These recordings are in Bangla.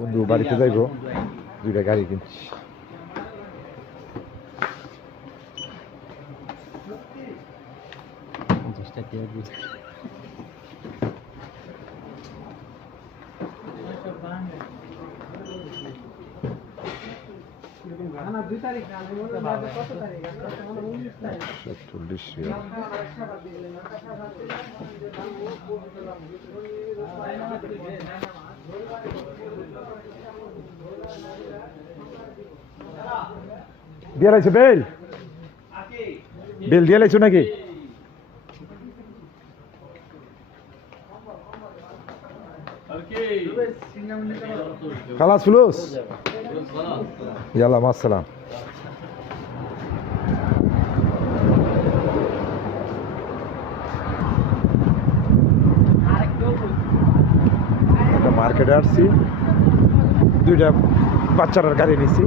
বন্ধু বাড়িতে যাইব, দুইটা গাড়ি কিনছি। দিয়ে লাইছো বেল বেল দিয়ে লাইছো নাকি? খালাস ফুলুস ইয়াল্লা মাসসালাম। মার্কেটে আসছি, দুইটা বাচ্চারার গাড়ি নিচ্ছি।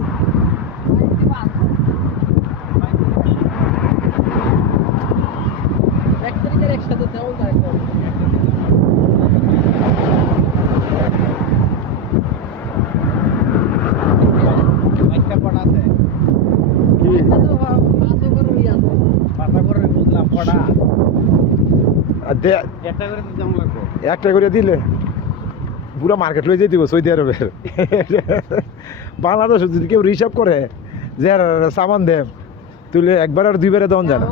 একটা করে দিলে পুরো মার্কেট লয়ে যেতে সৌদি আরবের। বাংলাদেশ যদি কেউ রিসার্ভ করে যে সামান দেব তুলে একবার আর দুইবারে দেওয়া যায় না।